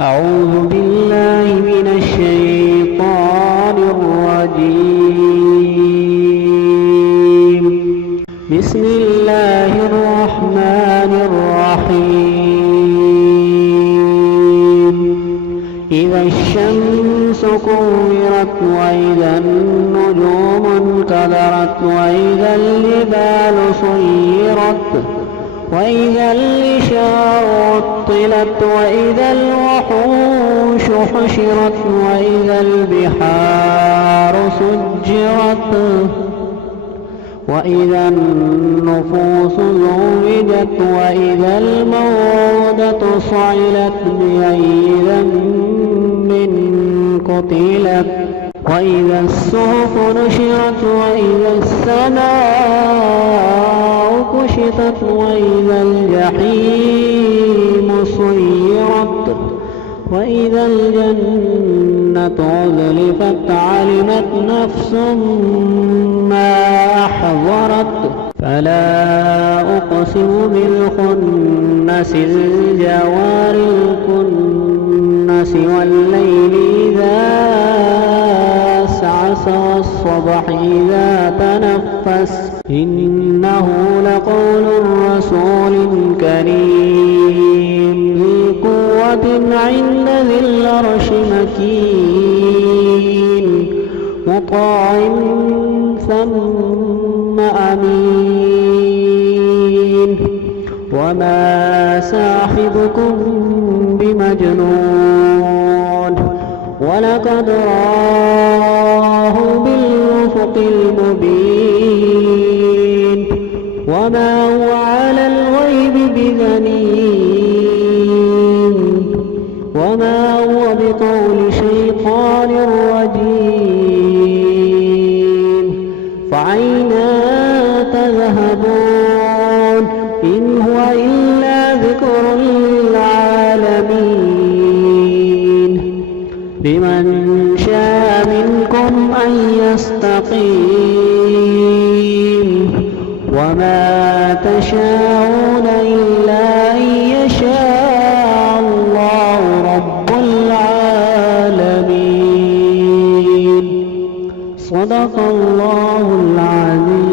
أعوذ بالله من الشيطان الرجيم. بسم الله الرحمن الرحيم. إذا الشمس كورت وإذا النجوم انكدرت وإذا الجبال سيرت وإذا العشار عطلت وإذا الوحوش حشرت وإذا البحار سجرت وإذا النفوس زوجت وإذا الموءودة سئلت بأي ذنب قتلت وإذا الصحف نشرت وإذا السماء كشطت وإذا الجحيم سيرت وإذا الجنة أزلفت علمت نفس ما أحضرت فلا أقسم بالخنس الجوار الكنس والليل إذا عسعس والصبح إذا تنفس إنه لقول رسول كريم ذي قوة عند ذي العرش مكين مطاع ثم أمين وما صاحبكم بمجنون ولقد رآه بالأفق المبين وما هو على الغيب بضنين وما هو بقول شيطان رجيم فأينا تذهبون إن هو إلا ذكر للعالمين لمن شاء منكم أن يستقيم وما تشاءون إلا أن يشاء الله رب العالمين. صدق الله العظيم.